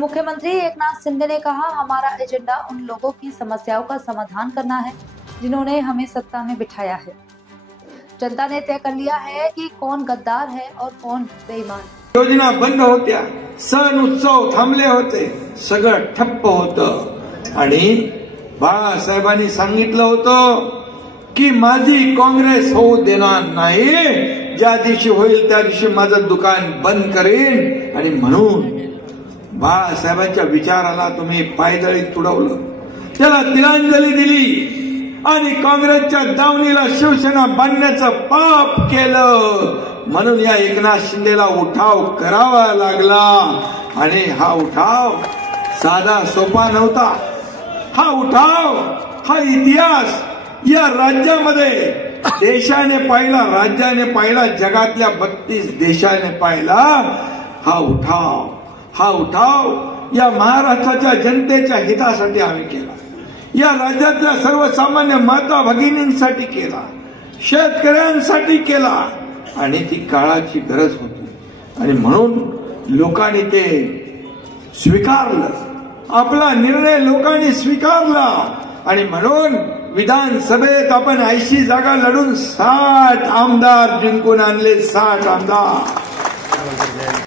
मुख्यमंत्री एकनाथ शिंदे ने कहा, हमारा एजेंडा उन लोगों की समस्याओं का समाधान करना है जिन्होंने हमें सत्ता में बिठाया है। जनता ने तय कर लिया है कि कौन गद्दार है और कौन बेईमान। योजना बंद होत्या, सण उत्सव थांबले होते, सगळं ठप्प होतं आणि बाळासाहेबांनी सांगितलं होतं की माझी काँग्रेस होऊ देणार नाही, ज्या दिवशी होईल त्या दिवशी माझं दुकान बंद करेन। आणि म्हणून बाळासाहेबांच्या विचाराला तुम्ही पायदळी तुडवलं, त्याला तिलांजली दिली आणि काँग्रेसच्या दावणीला शिवसेना बांधण्याचं पाप केलं। म्हणून या एकनाथ शिंदेला उठाव करावा लागला आणि हा उठाव साधा सोपा नव्हता। हा उठाव, हा इतिहास या राज्यामध्ये देशाने पाहिला, राज्याने पाहिला, जगातल्या 32 देशाने पाहिला। हा उठाव या महाराष्ट्राच्या जनतेच्या हितासाठी आम्ही केला, या राज्यातल्या सर्वसामान्य माता भगिनींसाठी केला, शेतकऱ्यांसाठी केला आणि ती काळाची गरज होती आणि म्हणून लोकांनी ते स्वीकारलं, आपला निर्णय लोकांनी स्वीकारला आणि म्हणून विधानसभेत आपण 80 जागा लढून 60 आमदार जिंकून आणले, 60 आमदार।